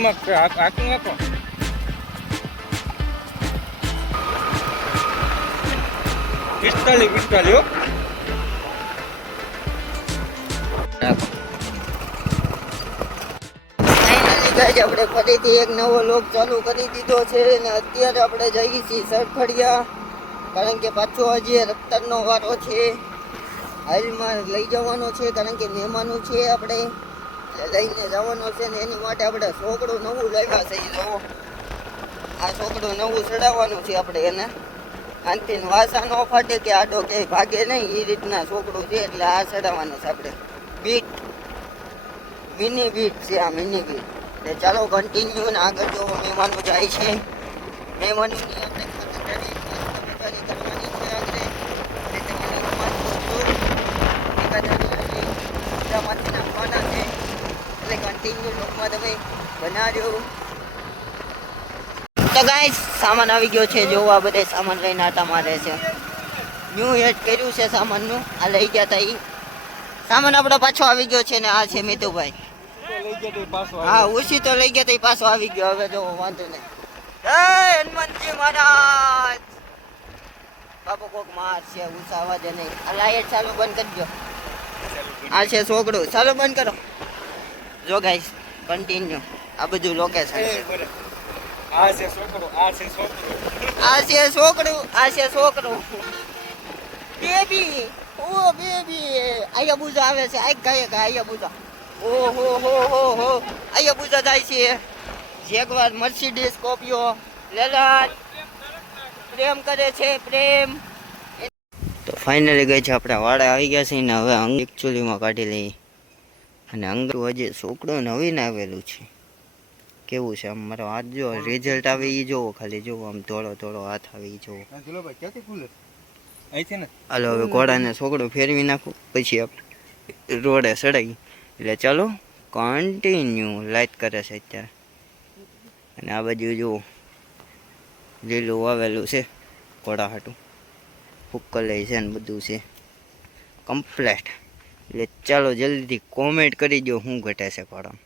સ્પીડમાં આખું નાખો. પિસ્તાલીસ હો. આપણે ફરીથી એક નવો લોક ચાલુ કરી દીધો છે અને અત્યારે આપણે જઈએ છીએ સરખડિયા, કારણ કે પાછો હજી રફતારનો વારો છે. હાલમાં લઈ જવાનો છે કારણ કે મહેમાનો છે આપણે લઈને જવાનો છે ને એની માટે આપણે છોકડું નવું લાવ્યા છે. જો આ છોકડું નવું ચડાવવાનું છે આપણે એને, આનથી વાસા ન ફાટે કે આડો ક્યાંય ભાગે નહીં એ રીતના છોકડું છે એટલે આ ચડાવવાનું છે આપણે. બીટ મિની બીટ છે આ મિની બીટ. એટલે ચાલો કન્ટિન્યુ ને આગળ જો મહેમાનો જાય છે. મહેમાનોની આપણે ખાતરદારી કરવાની છે આગળ. માંથી નાખવાના છે એટલે કન્ટિન્યુ લોકમાં તમે બનાવજો. તો ગાઈસ સામાન આવી ગયો છે. જો આ બધે સામાન લઈને આટા મારે છે. ન્યૂ એડ કર્યું છે સામાનનું. આ લઈ ગયા હતા એ સામાન આપણો પાછો આવી ગયો છે ને આ છે મિતુભાઈ. હા ઉસી તો લઈ ગયા તો પાછો આવી ગયો. હવે જો વાંધો નહીં. જય હનુમાનજી મહારાજ. બાપુ કોક માર છે ઉષા અવાજ નહીં. આ લાઈટ ચાલુ બંધ કરજો. આ છે છોકડું. ચાલો બંધ કરો. જો ગાઈસ કન્ટિન્યુ આ બધું લોકેશન છે. આ છે છોકરું, આ છે છોકરું, આ છે છોકરું, આ છે છોકરું. બેબી ઓ બેબી આયા બુજા આવે છે. આ ગાય આયા બુજા. ઓ હો હો હો હો આયા બુજા જાય છે. જેગવાર મર્સિડીઝ સ્કોર્પિયો લેલાટ પ્રેમ કરે છે પ્રેમ. તો ફાઇનલી ગઈ છે આપણે વાડે આવી ગયા છે ને હવે અંગ એકચ્યુઅલીમાં કાઢી લઈએ. અને અંગ હજી છોકરો નવીન આવેલું છે. કેવું છે આમ મારો હાથ જો રિઝલ્ટ આવે એ જોવો ખાલી જોવો આમ ધોળો ધોળો હાથ આવે એ જોવો. હાલો હવે ઘોડાને છોકરો ફેરવી નાખું પછી આપણે રોડે ચડાવી. એટલે ચાલો કન્ટિન્યુ લાઈટ કરે છે અત્યારે. અને આ બાજુ જુઓ લીલું વાવેલું છે ઘોડા હાટું. ફૂક્કલે છે ને બધું છે કમ્પ્લેટ. એટલે ચાલો જલ્દીથી કોમેન્ટ કરી દો શું ઘટે છે ઘોડા.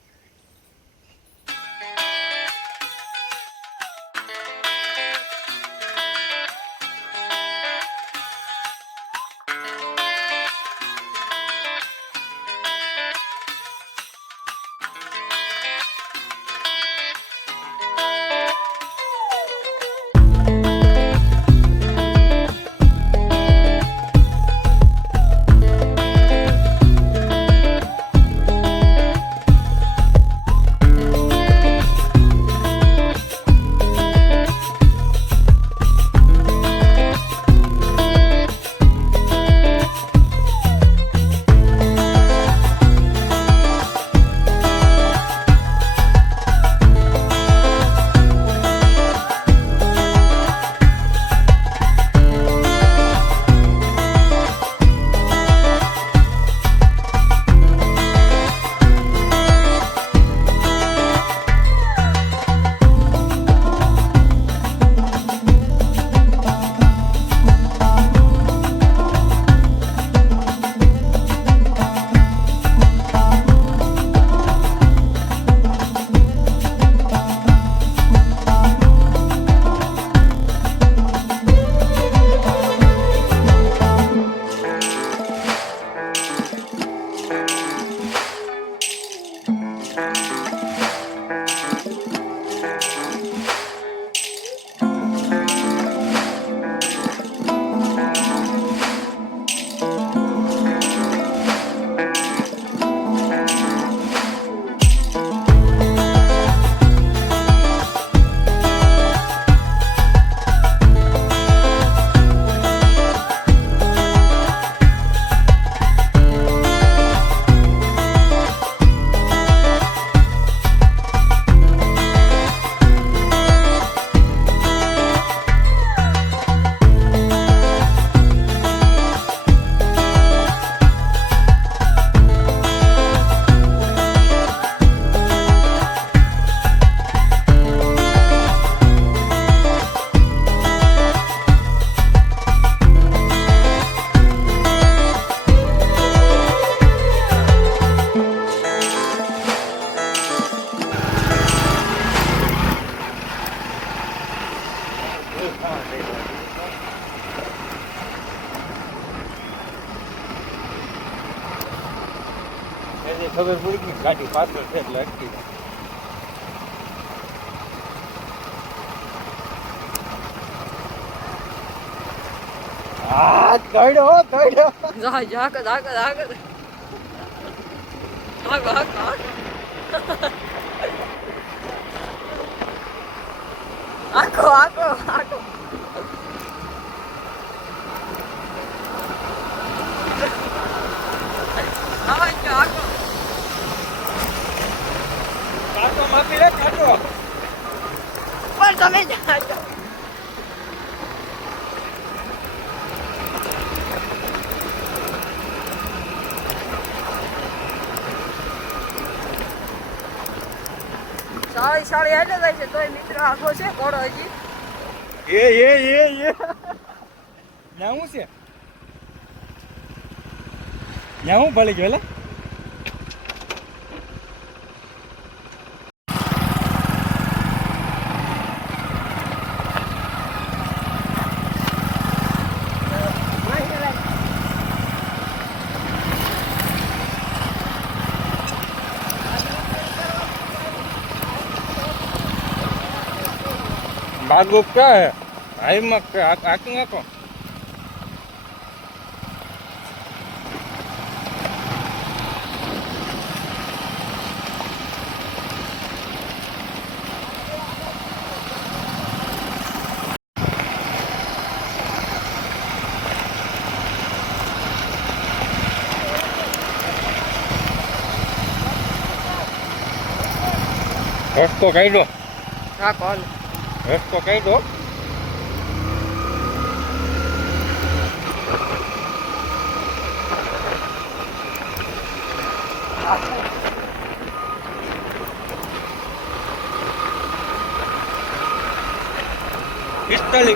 આજે ખબર પડી કે ગાડી પાછળ છે એટલે અટકી ગઈ. આ દોડ્યો જા જા કર જા કર જા કર ભાગ ભાગ ભાગ આખો આખો આખો આવા આખો કાંટો માપી લે કાંટો. પણ તમે જાજો સાડી સાડી એટલે જાય છે તોય મિત્ર આખો છે ઘોડો હજી એ ના હું છે ના હું ભલે ગયો લે. बागो क्या है भाई मत आकूंगा को रस्तो कही दो હા કોલ रस्तो कही दो. पिस्ताली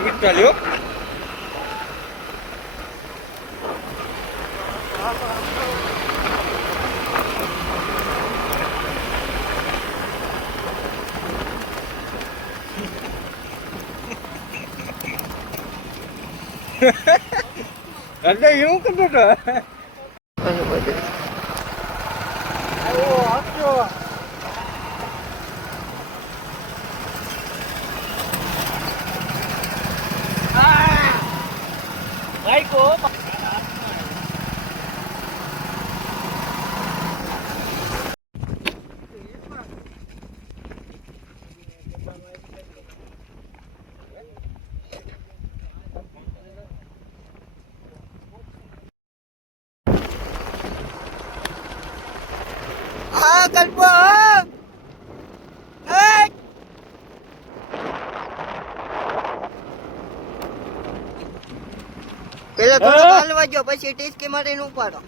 અરે એવું કરતો હતો. હા કલ્પો પેલા થોડો હાલવા જો પછી ટીચકી મારીને ઉપાડો.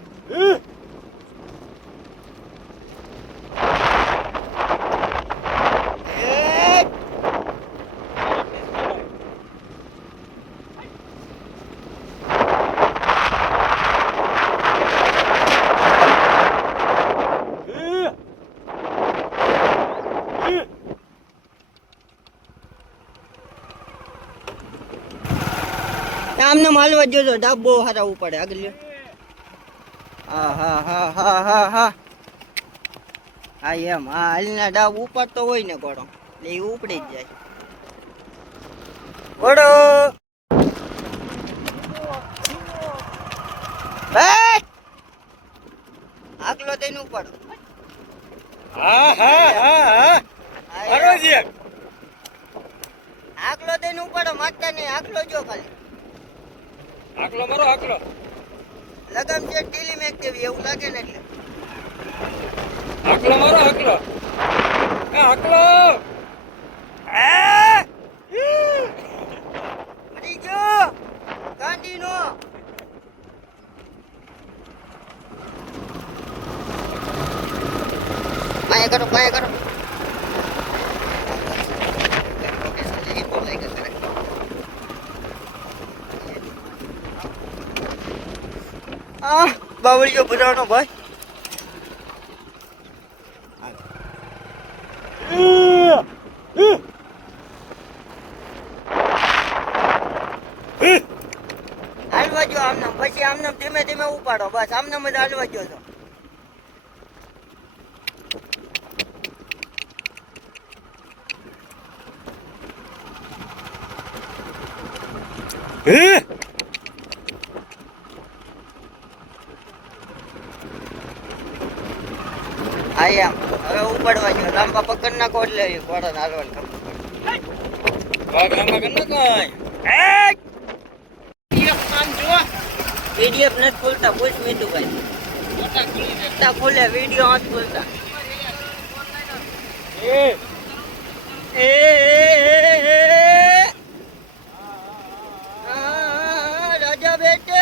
આમને માલવા જોજો ડાબ બહુ સારા ઉપાડે આગળ લ્યો. હા હા હા હા હા હા હા એમ હા હાલના ડાબ ઉપાડતો હોય ને ઘોડો એટલે એ ઉપડી જ જાય. ઘોડો આગલો તેને ઉપાડો. હા હા હા હા અરે જી આગલો તેને ઉપાડો મારતા નહીં આગલો જો ખાલી આકલો મારો આકલો લગામ છે ઢીલી મેક દેવી એવું લાગે ને એટલે આકલો મારો આકલો આકલો મરી ગયો ગાંધીનો પાયા કરો પાયા કરો. બાવળીઓ ભરાવાનો ભાઈ હાલવા જો આમને પછી આમને ધીમે ધીમે ઉપાડો બસ આમને મજા હાલવા જો છો. આયા હવે ઉપાડવા જો લાંબા પકડ નાખો એટલે ઘોડા હાલવાનું ખબર ભાગ લાંબા કર નાખાય. પીડીએફ નથી ખોલતા પૂછ મીઠુભાઈ ના ખોલે વિડીયો નથી ખોલતા રાજા બેટે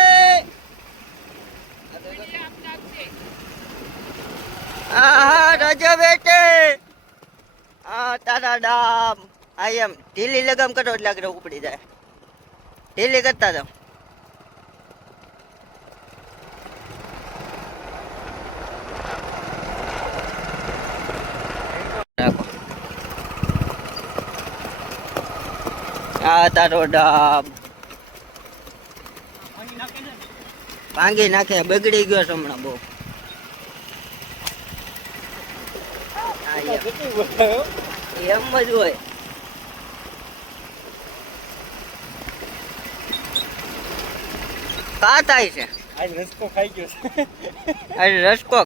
રાજા બેટે તારા ડામ આઈ એમ ઢીલી લગામ કરો એટલે આગળ ઉપડી જાય ઢીલી કરતા જાઓ તારો ડાબ ભાંગી નાખે બગડી ગયો છે હમણાં બહુ એમ જ હોય કા થાય છે આજ રસકો ખાઈ ગયો છે. અરે રસકો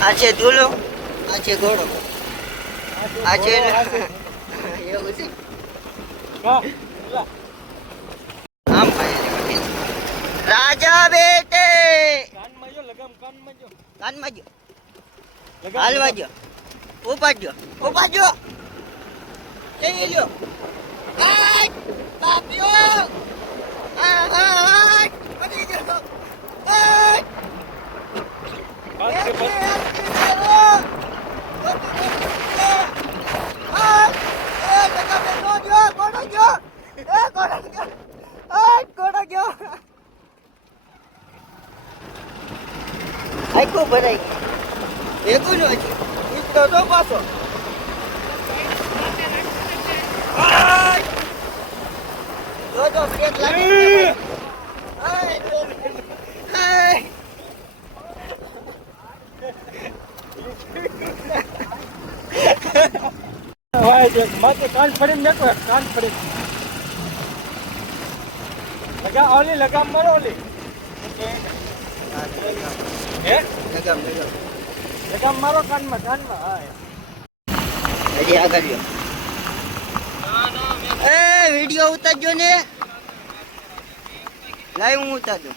આ છે ધૂલો આ છે ઘોડો આ છે એવું છે આમ રાજા બેટે કાનમાં જો લગામ કાનમાં જો. કાનમાં જો હાલવા જો ઉપાડજો ઉપાડજો લઈ લ્યો બાપ્યો પડી ગયો બસ છે, બસ. આખું ભરાઈ ભેગું નો છે નીકળો તો પાછો જો બ્રેક લાગી માથે કાન ફરીને નાખો કાન ફરી ઓલી લગામ મારો ઓલી હે લગામ મારો કાનમાં હા હજી આગળ એ વિડીયો ઉતારજો ને લાઈવ હું ઉતારજો